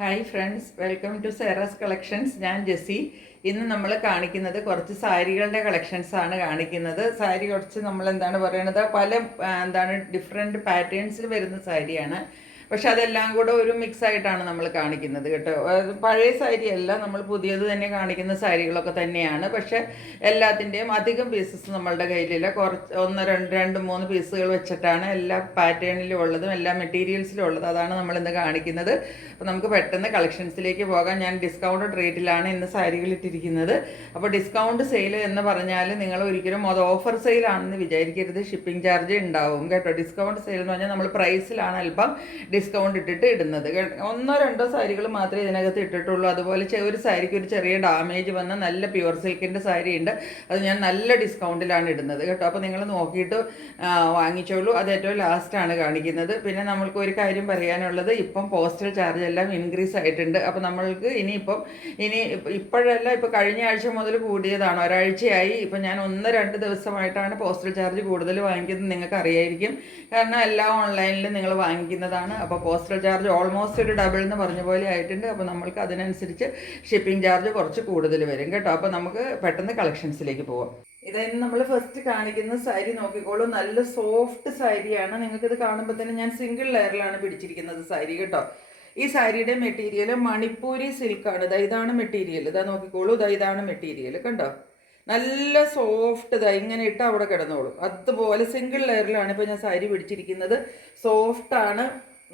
Hi friends, welcome to Sera's collections. ഞാൻ Jessy. ഇന്ന് നമ്മൾ കാണിക്കുന്നത് കുറച്ച് സാരികളുടെ കളക്ഷൻസ് ആണ് കാണിക്കുന്നത്. സാരി കുറച്ച് നമ്മൾ എന്താണ് പറയുന്നത്, പല ഡിഫറെൻറ്റ് പാറ്റേൺസിൽ വരുന്ന സാരിയാണ്. പക്ഷെ അതെല്ലാം കൂടെ ഒരു മിക്സ് ആയിട്ടാണ് നമ്മൾ കാണിക്കുന്നത് കേട്ടോ. പഴയ സാരി അല്ല, നമ്മൾ പുതിയത് തന്നെ കാണിക്കുന്ന സാരികളൊക്കെ തന്നെയാണ്. പക്ഷെ എല്ലാത്തിൻ്റെയും അധികം പീസസ് നമ്മളുടെ കയ്യിലില്ല. കുറച്ച് ഒന്ന് രണ്ട് മൂന്ന് പീസുകൾ വെച്ചിട്ടാണ് എല്ലാ പാറ്റേണിലും ഉള്ളതും എല്ലാ മെറ്റീരിയൽസിലും ഉള്ളത്. അതാണ് നമ്മൾ ഇന്ന് കാണിക്കുന്നത്. അപ്പോൾ നമുക്ക് പെട്ടെന്ന് കളക്ഷൻസിലേക്ക് പോകാം. ഞാൻ ഡിസ്കൗണ്ടഡ് റേറ്റിലാണ് ഇന്ന് സാരികൾ ഇട്ടിരിക്കുന്നത്. അപ്പോൾ ഡിസ്കൗണ്ട് സെയിൽ എന്ന് പറഞ്ഞാൽ നിങ്ങൾ ഒരിക്കലും അത് ഓഫർ സെയിലാണെന്ന് വിചാരിക്കരുത്. ഷിപ്പിംഗ് ചാർജ് ഉണ്ടാവും കേട്ടോ. ഡിസ്കൗണ്ട് സെയിൽ എന്ന് പറഞ്ഞാൽ നമ്മൾ പ്രൈസിലാണ് അല്പം ഡിസ്കൗണ്ട് ഇട്ടിട്ട് ഇടുന്നത്. ഒന്നോ രണ്ടോ സാരികൾ മാത്രമേ ഇതിനകത്ത് ഇട്ടിട്ടുള്ളൂ. അതുപോലെ ഒരു സാരിക്ക് ഒരു ചെറിയ ഡാമേജ് വന്ന നല്ല പ്യുവർ സിൽക്കിൻ്റെ സാരി ഉണ്ട്. അത് ഞാൻ നല്ല ഡിസ്കൗണ്ടിലാണ് ഇടുന്നത് കേട്ടോ. അപ്പോൾ നിങ്ങൾ നോക്കിയിട്ട് വാങ്ങിച്ചോളൂ. അത് ഏറ്റവും ലാസ്റ്റാണ് കാണിക്കുന്നത്. പിന്നെ നമ്മൾക്ക് ഒരു കാര്യം പറയാനുള്ളത്, ഇപ്പം പോസ്റ്റൽ ചാർജ് എല്ലാം ഇൻക്രീസ് ആയിട്ടുണ്ട്. അപ്പോൾ നമ്മൾക്ക് ഇപ്പോഴല്ല, ഇപ്പോൾ കഴിഞ്ഞ ആഴ്ച മുതൽ കൂടിയതാണ്. ഒരാഴ്ചയായി. ഇപ്പം ഞാൻ 1-2 ദിവസമായിട്ടാണ് പോസ്റ്റൽ ചാർജ് കൂടുതൽ വാങ്ങിക്കുന്നത്. നിങ്ങൾക്ക് അറിയായിരിക്കും, കാരണം എല്ലാം ഓൺലൈനിൽ നിങ്ങൾ വാങ്ങിക്കുന്നതാണ്. അപ്പോൾ പോസ്റ്റൽ ചാർജ് ഓൾമോസ്റ്റ് ഒരു ഡബിൾ എന്ന് പറഞ്ഞ പോലെ ആയിട്ടുണ്ട്. അപ്പോൾ നമ്മൾക്ക് അതിനനുസരിച്ച് ഷിപ്പിംഗ് ചാർജ് കുറച്ച് കൂടുതൽ വരും കേട്ടോ. അപ്പോൾ നമുക്ക് പെട്ടെന്ന് കളക്ഷൻസിലേക്ക് പോവാം. ഇതായിരുന്നു നമ്മൾ ഫസ്റ്റ് കാണിക്കുന്ന സാരി. നോക്കിക്കോളൂ, നല്ല സോഫ്റ്റ് സാരിയാണ്. നിങ്ങൾക്കിത് കാണുമ്പോൾ തന്നെ ഞാൻ സിംഗിൾ ലെയറിലാണ് പിടിച്ചിരിക്കുന്നത് സാരി കേട്ടോ. ഈ സാരിയുടെ മെറ്റീരിയൽ മണിപ്പൂരി സിൽക്കാണ്. ഇതാണ് മെറ്റീരിയൽ. ഇതാ നോക്കിക്കോളൂ, ഇതാണ് മെറ്റീരിയൽ കണ്ടോ. നല്ല സോഫ്റ്റ്. ഇങ്ങനെ ഇട്ട് അവിടെ കിടന്നോളും. അതുപോലെ സിംഗിൾ ലെയറിലാണ് ഇപ്പോൾ ഞാൻ സാരി പിടിച്ചിരിക്കുന്നത്. സോഫ്റ്റാണ്.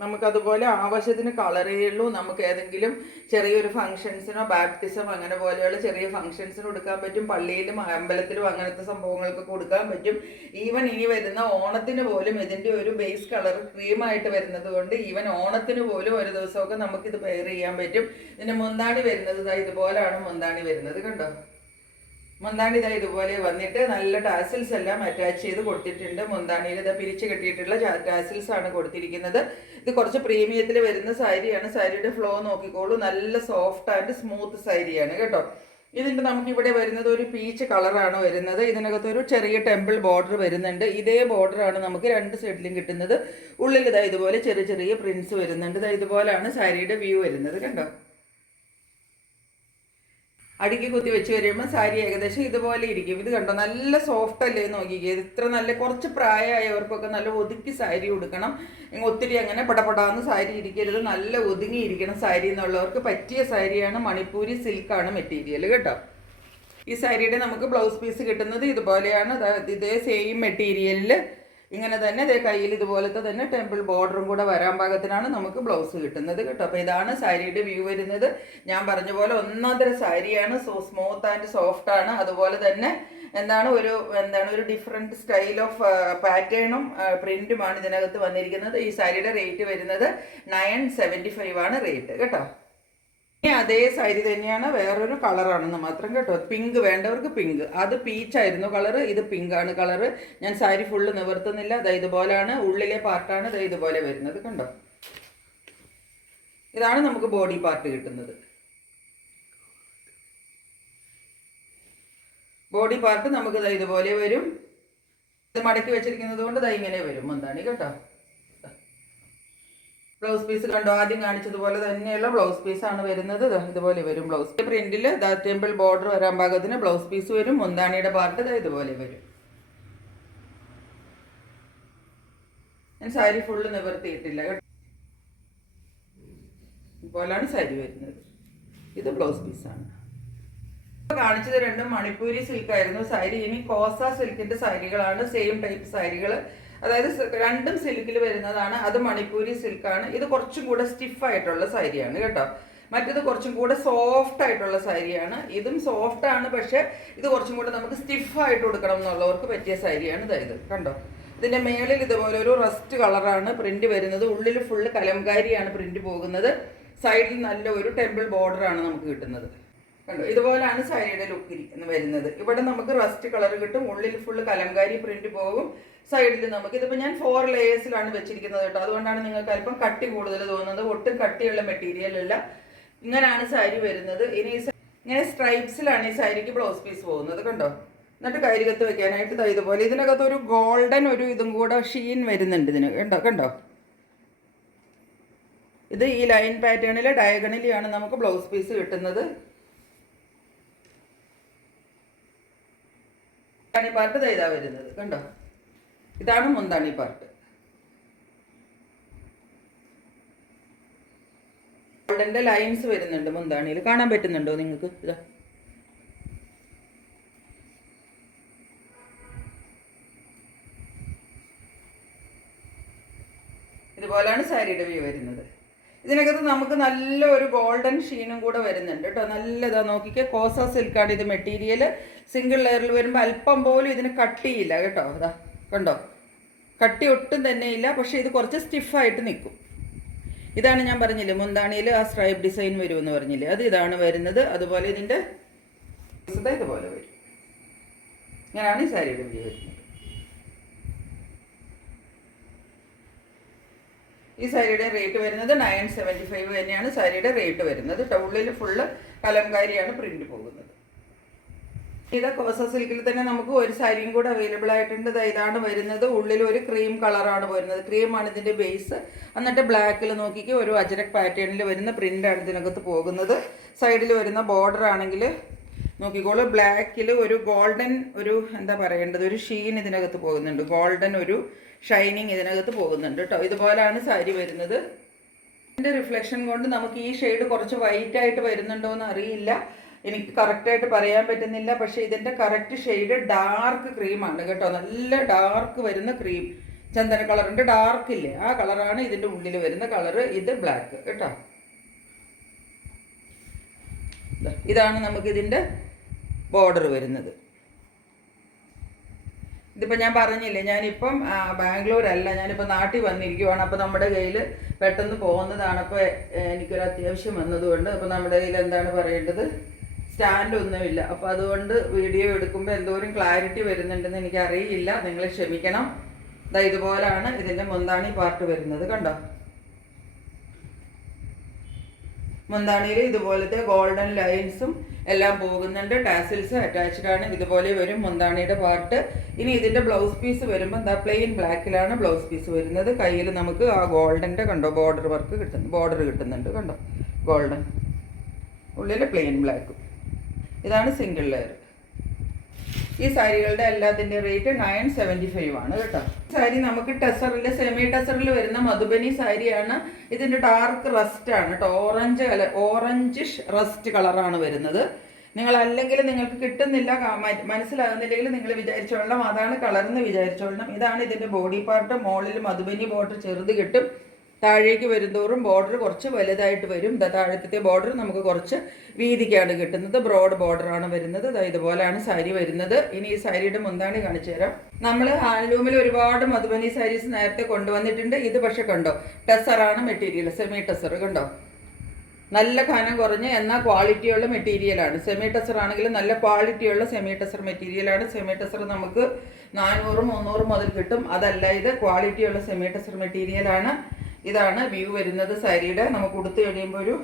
നമുക്കതുപോലെ ആവശ്യത്തിന് കളറേ ഉള്ളൂ. നമുക്ക് ഏതെങ്കിലും ചെറിയൊരു ഫംഗ്ഷൻസിനോ ബാപ്റ്റിസം അങ്ങനെ പോലെയുള്ള ചെറിയ ഫംഗ്ഷൻസിന് കൊടുക്കാൻ പറ്റും. പള്ളിയിലും അമ്പലത്തിലും അങ്ങനത്തെ സംഭവങ്ങൾക്ക് കൊടുക്കാൻ പറ്റും. ഈവൻ ഇനി വരുന്ന ഓണത്തിന് പോലും ഇതിൻ്റെ ഒരു ബേസ് കളർ ക്രീമായിട്ട് വരുന്നത് കൊണ്ട് ഈവൻ ഓണത്തിന് പോലും ഒരു ദിവസമൊക്കെ നമുക്കിത് പെയർ ചെയ്യാൻ പറ്റും. ഇതിൻ്റെ മുന്താണി വരുന്നത് ഇതുപോലെയാണ് മുന്താണി വരുന്നത് കണ്ടോ. മുന്താണി ഇതുപോലെ വന്നിട്ട് നല്ല ടാസിൽസ് എല്ലാം അറ്റാച്ച് ചെയ്ത് കൊടുത്തിട്ടുണ്ട്. മുന്താണിയിൽ പിരിച്ച് കെട്ടിയിട്ടുള്ള ടാസിൽസ് ആണ് കൊടുത്തിരിക്കുന്നത്. ഇത് കുറച്ച് പ്രീമിയത്തിൽ വരുന്ന സാരിയാണ്. സാരിയുടെ ഫ്ലോ നോക്കിക്കോളൂ, നല്ല സോഫ്റ്റ് ആൻഡ് സ്മൂത്ത് സാരിയാണ് കേട്ടോ. ഇതിൻ്റെ നമുക്കിവിടെ വരുന്നത് ഒരു പീച്ച് കളറാണ് വരുന്നത്. ഇതിനകത്തൊരു ചെറിയ ടെമ്പിൾ ബോർഡർ വരുന്നുണ്ട്. ഇതേ ബോർഡറാണ് നമുക്ക് രണ്ട് സൈഡിലും കിട്ടുന്നത്. ഉള്ളിൽ ഇതുപോലെ ചെറിയ ചെറിയ പ്രിൻസ് വരുന്നുണ്ട്. ഇതുപോലെയാണ് സാരിയുടെ വ്യൂ വരുന്നത് കണ്ടോ. അടുക്കി കുത്തി വെച്ച് കഴിയുമ്പോൾ സാരി ഏകദേശം ഇതുപോലെ ഇരിക്കും. ഇത് കണ്ടോ, നല്ല സോഫ്റ്റ് അല്ലേ നോക്കിക്കേ. ഇത്ര നല്ല കുറച്ച് പ്രായമായവർക്കൊക്കെ നല്ല ഒതുക്കി സാരി ഉടുക്കണം. ഒത്തിരി അങ്ങനെ പടപടാന്ന് സാരി ഇരിക്കരുത്. നല്ല ഒതുങ്ങിയിരിക്കണം സാരി എന്നുള്ളവർക്ക് പറ്റിയ സാരിയാണ്. മണിപ്പൂരി സിൽക്കാണ് മെറ്റീരിയൽ കേട്ടോ. ഈ സാരിയുടെ നമുക്ക് ബ്ലൗസ് പീസ് കിട്ടുന്നത് ഇതുപോലെയാണ്. ഇതേ സെയിം മെറ്റീരിയലിൽ ഇങ്ങനെ തന്നെ കയ്യിൽ ഇതുപോലത്തെ തന്നെ ടെമ്പിൾ ബോർഡറും കൂടെ വരാൻ പാകത്തിനാണ് നമുക്ക് ബ്ലൗസ് കിട്ടുന്നത് കേട്ടോ. അപ്പോൾ ഇതാണ് സാരിയുടെ വ്യൂ വരുന്നത്. ഞാൻ പറഞ്ഞ പോലെ ഒന്നാന്തര സാരിയാണ്. സ്മൂത്ത് ആൻഡ് സോഫ്റ്റ് ആണ്. അതുപോലെ തന്നെ ഒരു ഡിഫറെൻറ്റ് സ്റ്റൈൽ ഓഫ് പാറ്റേണും പ്രിൻറ്റുമാണ് ഇതിനകത്ത് വന്നിരിക്കുന്നത്. ഈ സാരിയുടെ റേറ്റ് വരുന്നത് 975 ആണ് റേറ്റ് കേട്ടോ. അതേ സാരി തന്നെയാണ്, വേറൊരു കളറാണെന്ന് മാത്രം കേട്ടോ. പിങ്ക് വേണ്ടവർക്ക് പിങ്ക്. അത് പീച്ചായിരുന്നു കളറ്, ഇത് പിങ്കാണ് കളറ്. ഞാൻ സാരി ഫുള്ള് നിവർത്തുന്നില്ല. ഇതുപോലെയാണ് ഉള്ളിലെ പാർട്ടാണ് ഇതുപോലെ വരുന്നത് കണ്ടോ. ഇതാണ് നമുക്ക് ബോഡി പാർട്ട് കിട്ടുന്നത്. ബോഡി പാർട്ട് നമുക്ക് ഇതുപോലെ വരും. ഇത് മടക്കി വെച്ചിരിക്കുന്നത് കൊണ്ട് ഇങ്ങനെ വരും മുന്താണി കേട്ടോ. ബ്ലൗസ് പീസ് കണ്ടോ, ആദ്യം കാണിച്ചതുപോലെ തന്നെയുള്ള ബ്ലൗസ് പീസാണ് വരുന്നത്. ഇതുപോലെ വരും ബ്ലൗസ് പ്രിന്റിൽ. ടെമ്പിൾ ബോർഡർ വരാൻ പാകത്തിന് ബ്ലൗസ് പീസ് വരും. മുന്താണിയുടെ പാർട്ട് ഇതുപോലെ വരും. ഞാൻ സാരി ഫുള്ള് നിവർത്തിയിട്ടില്ല കേട്ടോ. ഇതുപോലാണ് സാരി വരുന്നത്. ഇത് ബ്ലൗസ് പീസാണ്. കാണിച്ചത് രണ്ടും മണിപ്പൂരി സിൽക്കായിരുന്നു സാരി. ഇനി കോസ സിൽക്കിന്റെ സാരികളാണ്. സെയിം ടൈപ്പ് സാരികൾ, അതായത് രണ്ടും സിൽക്കിൽ വരുന്നതാണ്. അത് മണിപ്പൂരി സിൽക്കാണ്. ഇത് കുറച്ചും കൂടെ സ്റ്റിഫായിട്ടുള്ള സാരിയാണ് കേട്ടോ. മറ്റേത് കുറച്ചും കൂടെ സോഫ്റ്റ് ആയിട്ടുള്ള സാരിയാണ്. ഇതും സോഫ്റ്റ് ആണ്, പക്ഷെ ഇത് കുറച്ചും കൂടെ നമുക്ക് സ്റ്റിഫായിട്ട് കൊടുക്കണം എന്നുള്ളവർക്ക് പറ്റിയ സാരിയാണ് ഇത് കണ്ടോ. ഇതിൻ്റെ മേളിൽ ഇതുപോലെ ഒരു റസ്റ്റ് കളറാണ് പ്രിന്റ് വരുന്നത്. ഉള്ളിൽ ഫുള്ള് കലംകാരിയാണ് പ്രിന്റ് പോകുന്നത്. സൈഡിൽ നല്ല ഒരു ടെമ്പിൾ ബോർഡറാണ് നമുക്ക് കിട്ടുന്നത് കണ്ടോ. ഇതുപോലെയാണ് സാരിയുടെ ലുക്കിൽ വരുന്നത്. ഇവിടെ നമുക്ക് റസ്റ്റ് കളർ കിട്ടും. ഉള്ളിൽ ഫുള്ള് കലംകാരി പ്രിന്റ് പോകും. സൈഡിൽ നമുക്ക് ഇതിപ്പോൾ ഞാൻ 4 ലെയേഴ്സിലാണ് വെച്ചിരിക്കുന്നത് കേട്ടോ. അതുകൊണ്ടാണ് നിങ്ങൾക്ക് അല്പം കട്ടി കൂടുതൽ തോന്നുന്നത്. ഒട്ടും കട്ടിയുള്ള മെറ്റീരിയൽ അല്ല. ഇങ്ങനെയാണ് സാരി വരുന്നത്. ഇങ്ങനെ സ്ട്രൈപ്സിലാണ് ഈ സാരിക്ക് ബ്ലൗസ് പീസ് പോകുന്നത് കണ്ടോ. എന്നിട്ട് കൈകത്ത് വെക്കാനായിട്ട് ഇതുപോലെ ഇതിനകത്ത് ഒരു ഗോൾഡൻ ഒരു ഇതും കൂടെ ഷീൻ വരുന്നുണ്ട് ഇതിന് കണ്ടോ. ഇത് ഈ ലൈൻ പാറ്റേണിൽ ഡയഗണലിയാണ് നമുക്ക് ബ്ലൗസ് പീസ് കിട്ടുന്നത്. മുന്താണി പാർട്ട് ഇതാ വരുന്നത് കണ്ടോ, ഇതാണ് മുന്താണി പാർട്ട്. ഗോൾഡന്റെ ലൈൻസ് വരുന്നുണ്ട് മുന്താണിയിൽ, കാണാൻ പറ്റുന്നുണ്ടോ നിങ്ങൾക്ക്? ഇതാ ഇതുപോലാണ് സാരിയുടെ വ്യൂ വരുന്നത്. ഇതിനകത്ത് നമുക്ക് നല്ല ഒരു ഗോൾഡൻ ഷീനും കൂടെ വരുന്നുണ്ട് കേട്ടോ. നല്ലതാ, നോക്കിക്കേ, കോസ സിൽക്കാണ് ഇത് മെറ്റീരിയൽ. സിംഗിൾ ലെയറിൽ വരുമ്പോൾ അല്പം പോലും ഇതിന് കട്ടിയില്ല കേട്ടോ. അതാ കണ്ടോ, കട്ടി ഒട്ടും തന്നെ ഇല്ല. പക്ഷേ ഇത് കുറച്ച് സ്റ്റിഫായിട്ട് നിൽക്കും. ഇതാണ് ഞാൻ പറഞ്ഞില്ലേ മുന്താണിയിൽ ആ സ്ട്രൈപ്പ് ഡിസൈൻ വരുമെന്ന് പറഞ്ഞില്ലേ, അത് ഇതാണ് വരുന്നത്. അതുപോലെ ഇതിൻ്റെ ഇതുപോലെ വരും. ഇങ്ങനെയാണ് ഈ സാരിയുടെ വ്യൂ വരുന്നത്. ഈ സാരിയുടെ റേറ്റ് വരുന്നത് 975 തന്നെയാണ് സാരിയുടെ റേറ്റ് വരുന്നത്. ഉള്ളിൽ ഫുള്ള് കലംകാരിയാണ് പ്രിന്റ് പോകുന്നത്. ഇത് കോസ സിൽക്കിൽ തന്നെ നമുക്ക് ഒരു സാരിയും കൂടെ അവൈലബിൾ ആയിട്ടുണ്ട്. ഇതാണ് വരുന്നത്. ഉള്ളിൽ ഒരു ക്രീം കളറാണ് വരുന്നത്. ക്രീമാണ് ഇതിൻ്റെ ബേസ്. എന്നിട്ട് ബ്ലാക്കിൽ നോക്കിക്ക് ഒരു അജരക് പാറ്റേണിൽ വരുന്ന പ്രിൻ്റാണ് ഇതിനകത്ത് പോകുന്നത്. സൈഡിൽ വരുന്ന ബോർഡർ ആണെങ്കിൽ നോക്കിക്കോളൂ, ബ്ലാക്കിൽ ഒരു ഗോൾഡൻ ഒരു എന്താ പറയേണ്ടത്, ഒരു ഷീൻ ഇതിനകത്ത് പോകുന്നുണ്ട്. ഗോൾഡൻ ഒരു ഷൈനിങ് ഇതിനകത്ത് പോകുന്നുണ്ട് കേട്ടോ. ഇതുപോലാണ് സാരി വരുന്നത്. ഇതിൻ്റെ റിഫ്ലക്ഷൻ കൊണ്ട് നമുക്ക് ഈ ഷെയ്ഡ് കുറച്ച് വൈറ്റ് ആയിട്ട് വരുന്നുണ്ടോ എന്ന് അറിയില്ല, എനിക്ക് കറക്റ്റായിട്ട് പറയാൻ പറ്റുന്നില്ല. പക്ഷേ ഇതിൻ്റെ കറക്റ്റ് ഷെയ്ഡ് ഡാർക്ക് ക്രീമാണ് കേട്ടോ. നല്ല ഡാർക്ക് വരുന്ന ക്രീം, ചന്ദന കളറിൻ്റെ ഡാർക്ക് ഇല്ലേ, ആ കളറാണ് ഇതിൻ്റെ ഉള്ളിൽ വരുന്ന കളറ്. ഇത് ബ്ലാക്ക് കേട്ടോ. ഇതാണ് നമുക്കിതിൻ്റെ ബോർഡർ വരുന്നത്. ഇതിപ്പോൾ ഞാൻ പറഞ്ഞില്ലേ, ഞാനിപ്പം ബാംഗ്ലൂരല്ല, ഞാനിപ്പോൾ നാട്ടിൽ വന്നിരിക്കുവാണ്. അപ്പോൾ നമ്മുടെ കയ്യിൽ പെട്ടെന്ന് പോകുന്നതാണ്. അപ്പോൾ എനിക്കൊരു അത്യാവശ്യം വന്നതുകൊണ്ട് അപ്പോൾ നമ്മുടെ കയ്യിൽ എന്താണ് പറയേണ്ടത്, സ്റ്റാൻഡൊന്നുമില്ല. അപ്പോൾ അതുകൊണ്ട് വീഡിയോ എടുക്കുമ്പോൾ എന്തോരം ക്ലാരിറ്റി വരുന്നുണ്ടെന്ന് എനിക്കറിയില്ല, നിങ്ങൾ ക്ഷമിക്കണം. ഇതുപോലാണ് ഇതിൻ്റെ മുന്താണി പാർട്ട് വരുന്നത് കണ്ടോ. മുന്താണിയിൽ ഇതുപോലത്തെ ഗോൾഡൻ ലൈൻസും എല്ലാം പോകുന്നുണ്ട്. ടാസിൽസ് അറ്റാച്ച്ഡ് ആണ്. ഇതുപോലെ വരും മുന്താണിയുടെ പാർട്ട്. ഇനി ഇതിൻ്റെ ബ്ലൗസ് പീസ് വരുമ്പോൾ എന്താ പ്ലെയിൻ ബ്ലാക്കിലാണ് ബ്ലൗസ് പീസ് വരുന്നത്. കയ്യിൽ നമുക്ക് ആ ഗോൾഡൻ്റെ കണ്ടോ ബോർഡർ വർക്ക് കിട്ടുന്നു, ബോർഡർ കിട്ടുന്നുണ്ട് കണ്ടോ, ഗോൾഡൻ. ഉള്ളിൽ പ്ലെയിൻ ബ്ലാക്കും. ഇതാണ് സിംഗിൾ ലെയർ. ഈ സാരികളുടെ എല്ലാത്തിൻ്റെ റേറ്റ് 975 ആണ് കേട്ടോ. സാരി നമുക്ക് ടെസറിൽ സെമി ടെസറിൽ വരുന്ന മധുബനി സാരിയാണ്. ഇതിൻ്റെ ഡാർക്ക് റസ്റ്റ് ആണ് കേട്ടോ. ഓറഞ്ചിഷ് റസ്റ്റ് കളറാണ് വരുന്നത്. അല്ലെങ്കിൽ നിങ്ങൾക്ക് കിട്ടുന്നില്ല, മനസ്സിലാകുന്നില്ലെങ്കിൽ നിങ്ങൾ വിചാരിച്ചോളണം അതാണ് കളർന്ന് വിചാരിച്ചോളണം. ഇതാണ് ഇതിൻ്റെ ബോഡി പാർട്ട്. മുകളിൽ മധുബനി ബോർഡർ ചെറുത് കിട്ടും. താഴേക്ക് വരുന്തോറും ബോർഡർ കുറച്ച് വലുതായിട്ട് വരും. താഴത്തെ ബോർഡർ നമുക്ക് കുറച്ച് വീതിക്കാണ് കിട്ടുന്നത്. ബ്രോഡ് ബോർഡറാണ് വരുന്നത്. ഇതുപോലെയാണ് സാരി വരുന്നത്. ഇനി ഈ സാരിയുടെ മുന്താണി കാണിച്ചു തരാം. നമ്മൾ ഹാൻഡ്ലൂമിൽ ഒരുപാട് മധുബനി സാരീസ് നേരത്തെ കൊണ്ടുവന്നിട്ടുണ്ട്. ഇത് പക്ഷെ കണ്ടോ, ടെസറാണ് മെറ്റീരിയൽ, സെമി ടെസർ കണ്ടോ. നല്ല കനം കുറഞ്ഞ് എന്നാൽ ക്വാളിറ്റിയുള്ള മെറ്റീരിയലാണ്. സെമി ടെസർ ആണെങ്കിലും നല്ല ക്വാളിറ്റിയുള്ള സെമി ടെസർ മെറ്റീരിയലാണ്. സെമി ടെസർ നമുക്ക് 400-300 മുതൽ കിട്ടും. അതല്ല, ഇത് ക്വാളിറ്റിയുള്ള സെമി ടെസർ മെറ്റീരിയലാണ്. ഇതാണ് വ്യൂ വരുന്നത് സാരിയുടെ. നമുക്ക് ഉടുത്ത് കഴിയുമ്പോൾ ഒരു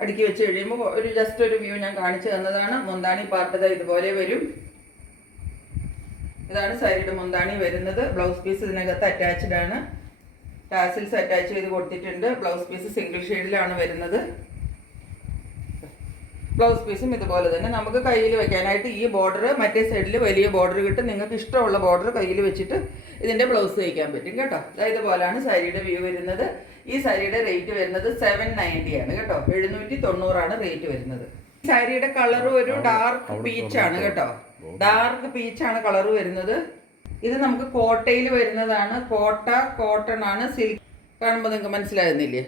അടുക്കി വെച്ച് കഴിയുമ്പോൾ ഒരു ജസ്റ്റ് ഒരു വ്യൂ ഞാൻ കാണിച്ചു തന്നതാണ്. മുന്താണി പാർട്ട് ഇതുപോലെ വരും. ഇതാണ് സാരിയുടെ മുന്താണി വരുന്നത്. ബ്ലൗസ് പീസ് ഇതിനകത്ത് അറ്റാച്ച്ഡ് ആണ്. ടാസിൽസ് അറ്റാച്ച് ചെയ്ത് കൊടുത്തിട്ടുണ്ട്. ബ്ലൗസ് പീസ് സിംഗിൾ ഷെയ്ഡിലാണ് വരുന്നത്. ബ്ലൗസ് പീസും ഇതുപോലെ തന്നെ നമുക്ക് കയ്യിൽ വെക്കാനായിട്ട് ഈ ബോർഡർ, മറ്റേ സൈഡിൽ വലിയ ബോർഡർ കിട്ടും. നിങ്ങൾക്ക് ഇഷ്ടമുള്ള ബോർഡർ കയ്യിൽ വെച്ചിട്ട് ഇതിൻ്റെ ബ്ലൗസ് തയ്ക്കാൻ പറ്റും കേട്ടോ. ഇതുപോലാണ് സാരിയുടെ വ്യൂ വരുന്നത്. ഈ സാരിയുടെ റേറ്റ് വരുന്നത് 790 ആണ് കേട്ടോ. 790 റേറ്റ് വരുന്നത്. സാരിയുടെ കളർ ഒരു ഡാർക്ക് പീച്ചാണ് കേട്ടോ. ഡാർക്ക് പീച്ചാണ് കളർ വരുന്നത്. ഇത് നമുക്ക് കോട്ടയിൽ വരുന്നതാണ്. കോട്ടൺ ആണ്. സിൽക്ക് കാണുമ്പോൾ നിങ്ങൾക്ക് മനസ്സിലാകുന്നില്ലേ?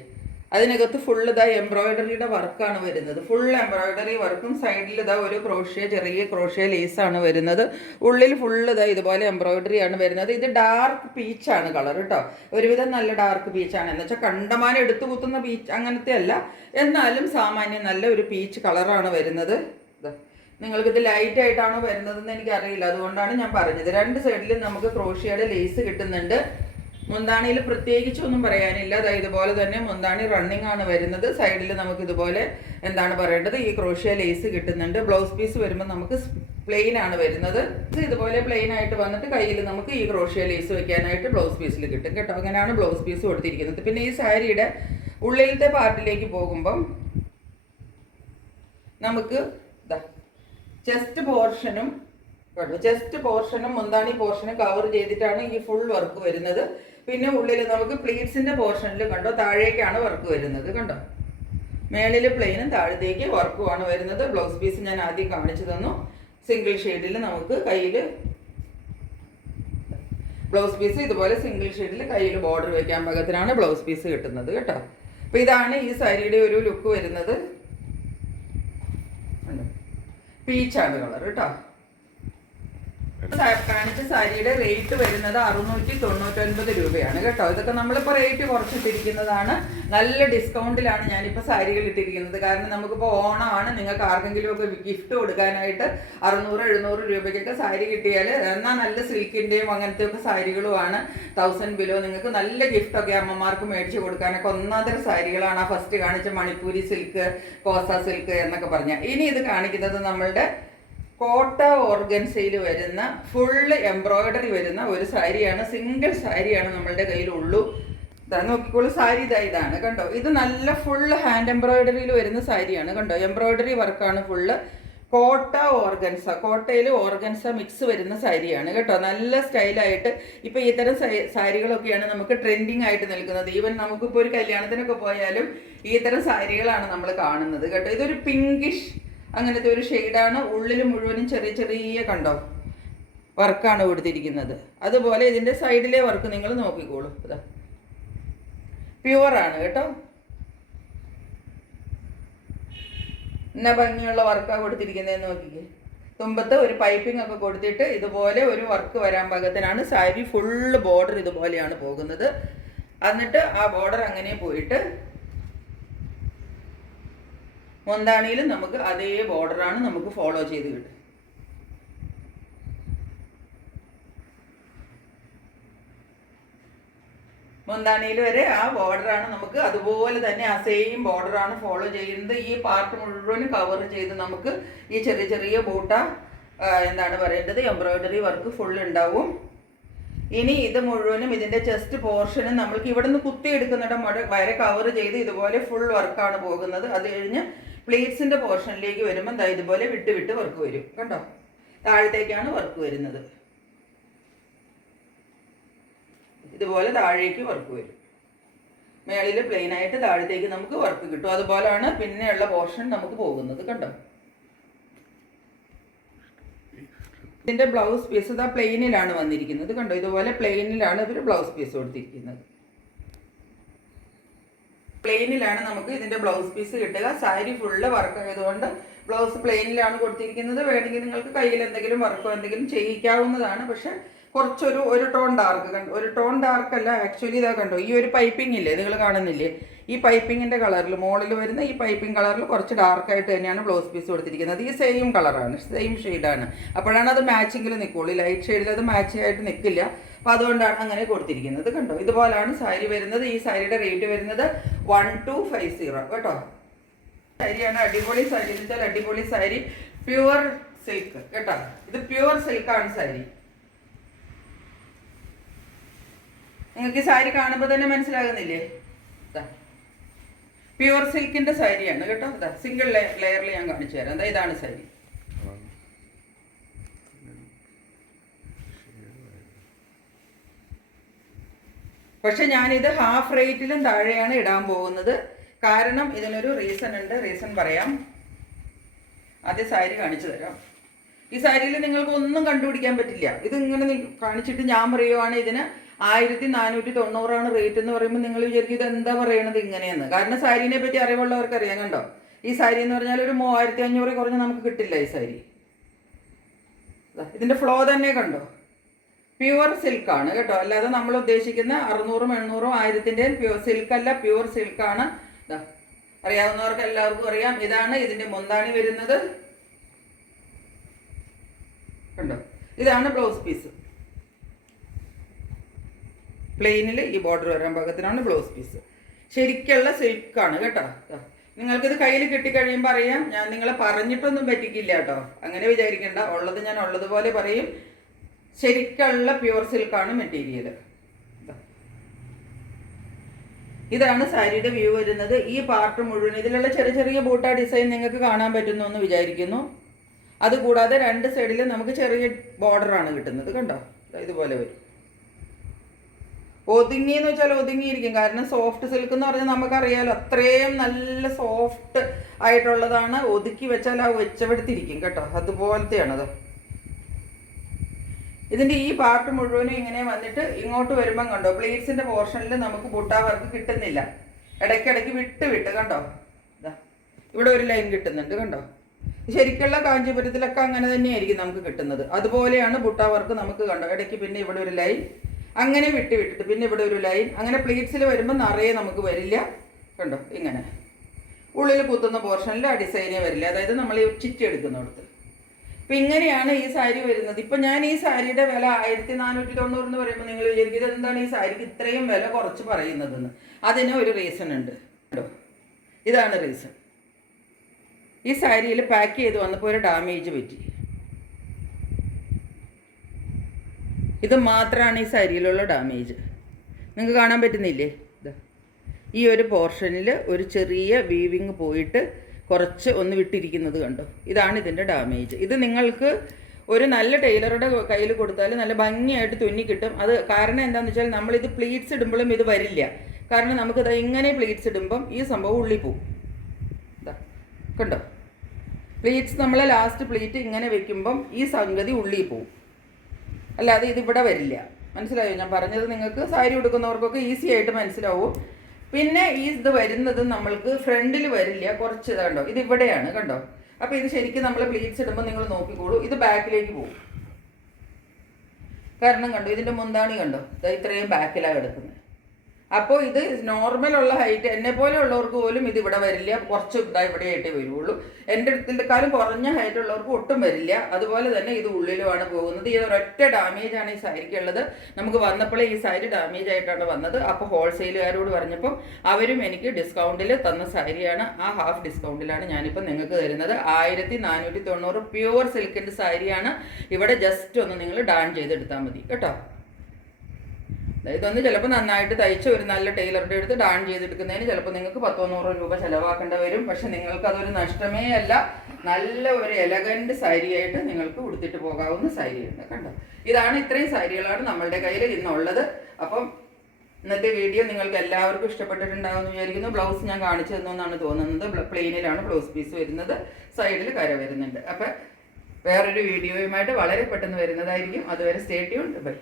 അതിനകത്ത് ഫുള്ള് എംബ്രോയിഡറിയുടെ വർക്കാണ് വരുന്നത്. ഫുൾ എംബ്രോയിഡറി വർക്കും സൈഡിൽ ഒരു ചെറിയ ക്രോഷ്യ ലേസാണ് വരുന്നത്. ഉള്ളിൽ ഫുള്ള് ഇതുപോലെ എംബ്രോയിഡറിയാണ് വരുന്നത്. ഇത് ഡാർക്ക് പീച്ചാണ് കളർ കേട്ടോ. ഒരുവിധം നല്ല ഡാർക്ക് പീച്ചാണ്. എന്ന് വെച്ചാൽ കണ്ടമാനം എടുത്തു കുത്തുന്ന പീച്ച് അങ്ങനത്തെ അല്ല, എന്നാലും സാമാന്യം നല്ല ഒരു പീച്ച് കളറാണ് വരുന്നത്. നിങ്ങൾക്കിത് ലൈറ്റ് ആയിട്ടാണോ വരുന്നതെന്ന് എനിക്കറിയില്ല, അതുകൊണ്ടാണ് ഞാൻ പറഞ്ഞത്. രണ്ട് സൈഡിലും നമുക്ക് ക്രോഷ്യയുടെ ലേസ് കിട്ടുന്നുണ്ട്. മുന്താണിയിൽ പ്രത്യേകിച്ചൊന്നും പറയാനില്ല. ഇതുപോലെ തന്നെ മുന്താണി റണ്ണിങ് ആണ് വരുന്നത്. സൈഡിൽ നമുക്ക് ഇതുപോലെ എന്താണ് പറയേണ്ടത്, ഈ ക്രോഷ്യ ലേസ് കിട്ടുന്നുണ്ട്. ബ്ലൗസ് പീസ് വരുമ്പോൾ നമുക്ക് പ്ലെയിൻ ആണ് വരുന്നത്. ഇതുപോലെ പ്ലെയിൻ ആയിട്ട് വന്നിട്ട് കയ്യിൽ നമുക്ക് ഈ ക്രോഷ്യ ലേസ് വെക്കാനായിട്ട് ബ്ലൗസ് പീസിൽ കിട്ടും കേട്ടോ. അങ്ങനെയാണ് ബ്ലൗസ് പീസ് കൊടുത്തിരിക്കുന്നത്. പിന്നെ ഈ സാരിയുടെ ഉള്ളിലത്തെ പാർട്ടിലേക്ക് പോകുമ്പം നമുക്ക് ചെസ്റ്റ് പോർഷനും മുന്താണി പോർഷനും കവർ ചെയ്തിട്ടാണ് ഈ ഫുൾ വർക്ക് വരുന്നത്. പിന്നെ ഉള്ളിൽ നമുക്ക് പ്ലീറ്റ്സിന്റെ പോർഷനിൽ കണ്ടോ താഴേക്കാണ് വർക്ക് വരുന്നത്. കണ്ടോ, മേളിൽ പ്ലെയിനും താഴത്തേക്ക് വർക്കുമാണ് വരുന്നത്. ബ്ലൗസ് പീസ് ഞാൻ ആദ്യം കാണിച്ചു തന്നു. സിംഗിൾ ഷെയ്ഡിൽ നമുക്ക് കയ്യിൽ ബ്ലൗസ് പീസ് ഇതുപോലെ സിംഗിൾ ഷെയ്ഡിൽ കയ്യിൽ ബോർഡർ വെക്കാൻ പാകത്തിനാണ് ബ്ലൗസ് പീസ് കിട്ടുന്നത് കേട്ടോ. അപ്പോൾ ഇതാണ് ഈ സാരിയുടെ ഒരു ലുക്ക് വരുന്നത്. പീച്ചാണ് കളർ കേട്ടോ. കാണിച്ച സാരിയുടെ റേറ്റ് വരുന്നത് 699 രൂപയാണ് കേട്ടോ. ഇതൊക്കെ നമ്മളിപ്പോൾ റേറ്റ് കുറച്ചിട്ടിരിക്കുന്നതാണ്. നല്ല ഡിസ്കൗണ്ടിലാണ് ഞാനിപ്പോൾ സാരികൾ ഇട്ടിരിക്കുന്നത്. കാരണം നമുക്കിപ്പോൾ ഓണമാണ്. നിങ്ങൾക്ക് ആർക്കെങ്കിലും ഒക്കെ ഗിഫ്റ്റ് കൊടുക്കാനായിട്ട് 600-700 രൂപയ്ക്കൊക്കെ സാരി കിട്ടിയാൽ, എന്നാൽ നല്ല സിൽക്കിൻ്റെയും അങ്ങനത്തെ ഒക്കെ സാരികളുമാണ് 1000 ബിലോ. നിങ്ങൾക്ക് നല്ല ഗിഫ്റ്റൊക്കെ അമ്മമാർക്ക് മേടിച്ച് കൊടുക്കാനൊക്കെ ഒന്നാന്തര സാരികളാണ്. ആ ഫസ്റ്റ് കാണിച്ച മണിപ്പൂരി സിൽക്ക്, കോസ സിൽക്ക് എന്നൊക്കെ പറഞ്ഞാൽ. ഇനി ഇത് കാണിക്കുന്നത് നമ്മളുടെ കോട്ട ഓർഗൻസയിൽ വരുന്ന ഫുള്ള് എംബ്രോയിഡറി വരുന്ന ഒരു സാരിയാണ്. സിംഗിൾ സാരിയാണ് നമ്മളുടെ കയ്യിലുള്ളൂ. ഇതാ നോക്കിക്കോളൂ, സാരി ഇതാണ് കണ്ടോ. ഇത് നല്ല ഫുള്ള് ഹാൻഡ് എംബ്രോയിഡറിയിൽ വരുന്ന സാരിയാണ് കണ്ടോ. എംബ്രോയിഡറി വർക്കാണ് ഫുള്ള്. കോട്ട ഓർഗൻസ, കോട്ടയിൽ ഓർഗൻസ മിക്സ് വരുന്ന സാരിയാണ് കേട്ടോ. നല്ല സ്റ്റൈലായിട്ട് ഇപ്പോൾ ഇത്തരം സാരികളൊക്കെയാണ് നമുക്ക് ട്രെൻഡിങ് ആയിട്ട് നിൽക്കുന്നത്. ഈവൻ നമുക്കിപ്പോൾ ഒരു കല്യാണത്തിനൊക്കെ പോയാലും ഈ തരം സാരികളാണ് നമ്മൾ കാണുന്നത് കേട്ടോ. ഇതൊരു പിങ്കിഷ് അങ്ങനത്തെ ഒരു ഷെയ്ഡാണ്. ഉള്ളിൽ മുഴുവനും ചെറിയ ചെറിയ കണ്ടോ വർക്കാണ് കൊടുത്തിരിക്കുന്നത്. അതുപോലെ ഇതിൻ്റെ സൈഡിലെ വർക്ക് നിങ്ങൾ നോക്കിക്കോളൂ. ഇതാ പ്യുവറാണ് കേട്ടോ. എന്നാ ഭംഗിയുള്ള വർക്കാണ് കൊടുത്തിരിക്കുന്നതെന്ന് നോക്കിക്കേ. തുമ്പത്ത് ഒരു പൈപ്പിംഗ് ഒക്കെ കൊടുത്തിട്ട് ഇതുപോലെ ഒരു വർക്ക് വരാൻ പാകത്തിനാണ്. സാരി ഫുള്ള് ബോർഡർ ഇതുപോലെയാണ് പോകുന്നത്. എന്നിട്ട് ആ ബോർഡർ അങ്ങനെ പോയിട്ട് മുന്താണിയിലും നമുക്ക് അതേ ബോർഡറാണ് നമുക്ക് ഫോളോ ചെയ്ത് കിട്ടും. മുന്താണിയിൽ വരെ ആ ബോർഡറാണ് നമുക്ക് അതുപോലെ തന്നെ ആ സെയിം ബോർഡറാണ് ഫോളോ ചെയ്യുന്നത്. ഈ പാർട്ട് മുഴുവനും കവർ ചെയ്ത് നമുക്ക് ഈ ചെറിയ ചെറിയ ബൂട്ട എന്താണ് പറയേണ്ടത് എംബ്രോയിഡറി വർക്ക് ഫുൾ ഉണ്ടാവും. ഇനി ഇത് മുഴുവനും ഇതിൻ്റെ ചെസ്റ്റ് പോർഷനും നമ്മൾക്ക് ഇവിടെ നിന്ന് കുത്തിയെടുക്കുന്നിടം വരെ കവർ ചെയ്ത് ഇതുപോലെ ഫുൾ വർക്കാണ് പോകുന്നത്. അത് കഴിഞ്ഞ് പ്ലീറ്റ്സിൻ്റെ പോർഷനിലേക്ക് വരുമ്പോൾ ദാ ഇതുപോലെ വിട്ട് വിട്ട് വർക്ക് വരും കണ്ടോ. താഴത്തേക്കാണ് വർക്ക് വരുന്നത്. ഇതുപോലെ താഴേക്ക് വർക്ക് വരും. മേളിൽ പ്ലെയിൻ ആയിട്ട് താഴത്തേക്ക് നമുക്ക് വർക്ക് കിട്ടും. അതുപോലെയാണ് പിന്നെയുള്ള പോർഷൻ നമുക്ക് പോകുന്നത് കണ്ടോ. ഇതിൻ്റെ ബ്ലൗസ് പീസ് ഇതാ പ്ലെയിനിലാണ് വന്നിരിക്കുന്നത് കണ്ടോ. ഇതുപോലെ പ്ലെയിനിലാണ് ഇവർ ബ്ലൗസ് പീസ് കൊടുത്തിരിക്കുന്നത്. പ്ലെയിനിലാണ് നമുക്ക് ഇതിൻ്റെ ബ്ലൗസ് പീസ് കിട്ടുക. സാരി ഫുള്ള് വർക്ക് ആയതുകൊണ്ട് ബ്ലൗസ് പ്ലെയിനിലാണ് കൊടുത്തിരിക്കുന്നത്. വേണമെങ്കിൽ നിങ്ങൾക്ക് കയ്യിൽ എന്തെങ്കിലും വർക്കോ എന്തെങ്കിലും ചെയ്യിക്കാവുന്നതാണ്. പക്ഷെ ഒരു ടോൺ ഡാർക്ക് കണ്ടോ. ഒരു ടോൺ ഡാർക്ക് അല്ല ആക്ച്വലി ഇതാ കണ്ടോ. ഈ ഒരു പൈപ്പിംഗ് ഇല്ലേ നിങ്ങൾ കാണുന്നില്ലേ, ഈ പൈപ്പിങ്ങിൻ്റെ കളറിൽ മുകളിൽ വരുന്ന ഈ പൈപ്പിംഗ് കളറിൽ കുറച്ച് ഡാർക്കായിട്ട് തന്നെയാണ് ബ്ലൗസ് പീസ് കൊടുത്തിരിക്കുന്നത്. ഈ സെയിം കളറാണ്, സെയിം ഷെയ്ഡാണ്. അപ്പോഴാണ് അത് മാച്ചിങ്ങിൽ നിൽക്കുള്ളൂ. ലൈറ്റ് ഷെയ്ഡിൽ അത് മാച്ച് ആയിട്ട് നിൽക്കില്ല. അപ്പോൾ അതുകൊണ്ടാണ് അങ്ങനെ കൊടുത്തിരിക്കുന്നത് കണ്ടോ. ഇതുപോലാണ് സാരി വരുന്നത്. ഈ സാരിയുടെ റേറ്റ് വരുന്നത് 1250 കേട്ടോ. സാരിയാണ് അടിപൊളി സാരി എന്ന് വെച്ചാൽ അടിപൊളി സാരി. പ്യുവർ സിൽക്ക് കേട്ടോ. ഇത് പ്യുവർ സിൽക്കാണ് സാരി. നിങ്ങൾക്ക് സാരി കാണുമ്പോൾ തന്നെ മനസ്സിലാകുന്നില്ലേ. പ്യുവർ സിൽക്കിൻ്റെ സാരിയാണ് കേട്ടോ. സിംഗിൾ ലെയറിൽ ഞാൻ കാണിച്ചു തരാം. ഇതാണ് സാരി. പക്ഷെ ഞാനിത് ഹാഫ് റേറ്റിലും താഴെയാണ് ഇടാൻ പോകുന്നത്. കാരണം ഇതിനൊരു റീസൺ ഉണ്ട്. റീസൺ പറയാം. ആദ്യം സാരി കാണിച്ചു തരാം. ഈ സാരിയിൽ നിങ്ങൾക്ക് ഒന്നും കണ്ടുപിടിക്കാൻ പറ്റില്ല. ഇത് ഇങ്ങനെ കാണിച്ചിട്ട് ഞാൻ പറയുവാണ് ഇതിന് 1490 റേറ്റ് എന്ന് പറയുമ്പോൾ നിങ്ങൾ വിചാരിക്കും ഇത് എന്താ പറയണത് ഇങ്ങനെയെന്ന്. കാരണം സാരീനെ പറ്റി അറിവുള്ളവർക്ക് അറിയാം കണ്ടോ. ഈ സാരി എന്ന് പറഞ്ഞാൽ ഒരു 3500 കുറഞ്ഞ് നമുക്ക് കിട്ടില്ല ഈ സാരി. ഇതിൻ്റെ ഫ്ലോ തന്നെ കണ്ടോ. പ്യുവർ സിൽക്കാണ് കേട്ടോ. അല്ലാതെ നമ്മൾ ഉദ്ദേശിക്കുന്ന 600, 800, 1000 പ്യുവർ സിൽക്കല്ല, പ്യുവർ സിൽക്കാണ്. അറിയാവുന്നവർക്ക് എല്ലാവർക്കും അറിയാം. ഇതാണ് ഇതിൻ്റെ മുന്താണി വരുന്നത് കണ്ടോ. ഇതാണ് ബ്ലൗസ് പീസ്. പ്ലെയിനിൽ ഈ ബോർഡർ വരാൻ പാകത്തിനാണ് ബ്ലൗസ് പീസ്. ശരിക്കുള്ള സിൽക്കാണ് കേട്ടോ. നിങ്ങൾക്കിത് കയ്യിൽ കിട്ടിക്കഴിയുമ്പോൾ അറിയാം. ഞാൻ നിങ്ങളെ പറഞ്ഞിട്ടൊന്നും പറ്റിക്കില്ല കേട്ടോ, അങ്ങനെ വിചാരിക്കേണ്ട. ഉള്ളത് ഞാൻ ഉള്ളതുപോലെ പറയും. ശരിക്കുള്ള പ്യുവർ സിൽക്കാണ് മെറ്റീരിയൽ. ഇതാണ് സാരിയുടെ വ്യൂ വരുന്നത്. ഈ പാർട്ട് മുഴുവൻ ഇതിലുള്ള ചെറിയ ചെറിയ ബൂട്ട ഡിസൈൻ നിങ്ങൾക്ക് കാണാൻ പറ്റുന്നു എന്ന് വിചാരിക്കുന്നു. അതുകൂടാതെ രണ്ട് സൈഡിലും നമുക്ക് ചെറിയ ബോർഡറാണ് കിട്ടുന്നത്. കണ്ടോ, ഇതുപോലെ വരും. ഒതുങ്ങിയെന്ന് വെച്ചാൽ ഒതുങ്ങിയിരിക്കും. കാരണം സോഫ്റ്റ് സിൽക്ക് എന്ന് പറഞ്ഞാൽ നമുക്കറിയാലോ, അത്രയും നല്ല സോഫ്റ്റ് ആയിട്ടുള്ളതാണ്. ഒതുക്കി വെച്ചാൽ ആ വെച്ചപ്പെടുത്തിരിക്കും കേട്ടോ, അതുപോലത്തെയാണത്. ഇതിൻ്റെ ഈ പാർട്ട് മുഴുവനും ഇങ്ങനെ വന്നിട്ട് ഇങ്ങോട്ട് വരുമ്പം കണ്ടോ, പ്ലീറ്റ്സിൻ്റെ പോർഷനിൽ നമുക്ക് ബുട്ട വർക്ക് കിട്ടുന്നില്ല. ഇടയ്ക്കിടയ്ക്ക് വിട്ട് കണ്ടോ, ഇതാ ഇവിടെ ഒരു ലൈൻ കിട്ടുന്നുണ്ട് കണ്ടോ. ശരിക്കുള്ള കാഞ്ചീപുരത്തിലൊക്കെ അങ്ങനെ തന്നെയായിരിക്കും നമുക്ക് കിട്ടുന്നത്. അതുപോലെയാണ് ബുട്ട വർക്ക് നമുക്ക് കണ്ടോ. ഇടയ്ക്ക് പിന്നെ ഇവിടെ ഒരു ലൈൻ, അങ്ങനെ വിട്ടിട്ട് പിന്നെ ഇവിടെ ഒരു ലൈൻ. അങ്ങനെ പ്ലീറ്റ്സിൽ വരുമ്പോൾ നിറയെ നമുക്ക് വരില്ല കണ്ടോ. ഇങ്ങനെ ഉള്ളിൽ കുത്തുന്ന പോർഷനിൽ ആ ഡിസൈനേ വരില്ല, അതായത് നമ്മൾ ഈ ചിറ്റി എടുക്കുന്നിടത്ത്. അപ്പം ഇങ്ങനെയാണ് ഈ സാരി വരുന്നത്. ഇപ്പം ഞാൻ ഈ സാരിയുടെ വില 1490 എന്ന് പറയുമ്പോൾ നിങ്ങൾ വിചാരിക്കുന്നത് എന്താണ് ഈ സാരിക്ക് ഇത്രയും വില കുറച്ച് പറയുന്നതെന്ന്. അതിന് ഒരു റീസൺ ഉണ്ട് കേട്ടോ. ഇതാണ് റീസൺ. ഈ സാരിയിൽ പാക്ക് ചെയ്ത് വന്നപ്പോൾ ഒരു ഡാമേജ് പറ്റി. ഇത് മാത്രമാണ് ഈ സാരിയിലുള്ള ഡാമേജ്. നിങ്ങൾക്ക് കാണാൻ പറ്റുന്നില്ലേ? ഇത് ഈ ഒരു പോർഷനിൽ ഒരു ചെറിയ വീവിങ് പോയിട്ട് കുറച്ച് ഒന്ന് വിട്ടിരിക്കുന്നത് കണ്ടോ. ഇതാണ് ഇതിൻ്റെ ഡാമേജ്. ഇത് നിങ്ങൾക്ക് ഒരു നല്ല ടൈലറുടെ കയ്യിൽ കൊടുത്താൽ നല്ല ഭംഗിയായിട്ട് തുന്നി കിട്ടും. അത് കാരണം എന്താണെന്ന് വെച്ചാൽ നമ്മളിത് പ്ലീറ്റ്സ് ഇടുമ്പോഴും ഇത് വരില്ല. കാരണം നമുക്കിത് ഇങ്ങനെ പ്ലീറ്റ്സ് ഇടുമ്പം ഈ സംഭവം ഉള്ളിൽ പോവും. ഇതാ കണ്ടോ, പ്ലീറ്റ്സ് നമ്മൾ ലാസ്റ്റ് പ്ലീറ്റ് ഇങ്ങനെ വെക്കുമ്പം ഈ സംഗതി ഉള്ളിൽ പോവും, അല്ലാതെ ഇതിവിടെ വരില്ല. മനസ്സിലായോ ഞാൻ പറഞ്ഞത്? നിങ്ങൾക്ക് സാരി ഉടുക്കുന്നവർക്കൊക്കെ ഈസി ആയിട്ട് മനസ്സിലാവും. പിന്നെ ഈ ഇത് വരുന്നത് നമ്മൾക്ക് ഫ്രണ്ടിൽ വരില്ല, കുറച്ച് ഇത് കണ്ടോ, ഇത് ഇവിടെയാണ് കണ്ടോ. അപ്പോൾ ഇത് ശരിക്കും നമ്മൾ പ്ലീറ്റ്സ് ഇടുമ്പോൾ നിങ്ങൾ നോക്കിക്കോളൂ, ഇത് ബാക്കിലേക്ക് പോകും. കാരണം കണ്ടോ, ഇതിൻ്റെ മുന്താണി കണ്ടോ, ഇത്രയും ബാക്കിലാണ് കിടക്കുന്നത്. അപ്പോൾ ഇത് നോർമലുള്ള ഹൈറ്റ് എന്നെ പോലെ ഉള്ളവർക്ക് പോലും ഇത് ഇവിടെ വരില്ല, കുറച്ച് ഇവിടെയായിട്ടേ വരുള്ളൂ. എൻ്റെ അടുത്തേക്കാളും കുറഞ്ഞ ഹൈറ്റ് ഉള്ളവർക്ക് ഒട്ടും വരില്ല. അതുപോലെ തന്നെ ഇത് ഉള്ളിലുമാണ് പോകുന്നത്. ഈ ഒരൊറ്റ ഡാമേജാണ് ഈ സാരിക്കുള്ളത്. നമുക്ക് വന്നപ്പോഴേ ഈ സാരി ഡാമേജ് ആയിട്ടാണ് വന്നത്. അപ്പോൾ ഹോൾസെയിലുകാരോട് പറഞ്ഞപ്പം അവരും എനിക്ക് ഡിസ്കൗണ്ടിൽ തന്ന സാരിയാണ്. ആ ഹാഫ് ഡിസ്കൗണ്ടിലാണ് ഞാനിപ്പോൾ നിങ്ങൾക്ക് തരുന്നത്. 1490 പ്യുവർ സിൽക്കിൻ്റെ സാരിയാണ്. ഇവിടെ ജസ്റ്റ് ഒന്ന് നിങ്ങൾ ഡാൺ ചെയ്തെടുത്താൽ മതി കേട്ടോ. ഇതൊന്ന് ചിലപ്പോൾ നന്നായിട്ട് തയ്ച്ച് ഒരു നല്ല ടൈലറുടെ അടുത്ത് ഡാൺ ചെയ്തെടുക്കുന്നതിന് ചിലപ്പോൾ നിങ്ങൾക്ക് 100-100 രൂപ ചിലവാക്കേണ്ടി വരും. പക്ഷെ നിങ്ങൾക്ക് അതൊരു നഷ്ടമേ അല്ല. നല്ല ഒരു എലഗൻറ്റ് സാരിയായിട്ട് നിങ്ങൾക്ക് ഉടുത്തിട്ട് പോകാവുന്ന സാരിയുണ്ട് കണ്ടോ. ഇതാണ്, ഇത്രയും സാരികളാണ് നമ്മളുടെ കയ്യിൽ ഇന്നുള്ളത്. അപ്പം ഇന്നത്തെ വീഡിയോ നിങ്ങൾക്ക് എല്ലാവർക്കും ഇഷ്ടപ്പെട്ടിട്ടുണ്ടാകുമെന്ന് വിചാരിക്കുന്നു. ബ്ലൗസ് ഞാൻ കാണിച്ചു തന്നെന്നാണ് തോന്നുന്നത്. പ്ലെയിനിലാണ് ബ്ലൗസ് പീസ് വരുന്നത്, സൈഡിൽ കര വരുന്നുണ്ട്. അപ്പം വേറൊരു വീഡിയോയുമായിട്ട് വളരെ പെട്ടെന്ന് വരുന്നതായിരിക്കും. അതുവരെ സ്റ്റേ ട്യൂൺഡ്. ബൈ.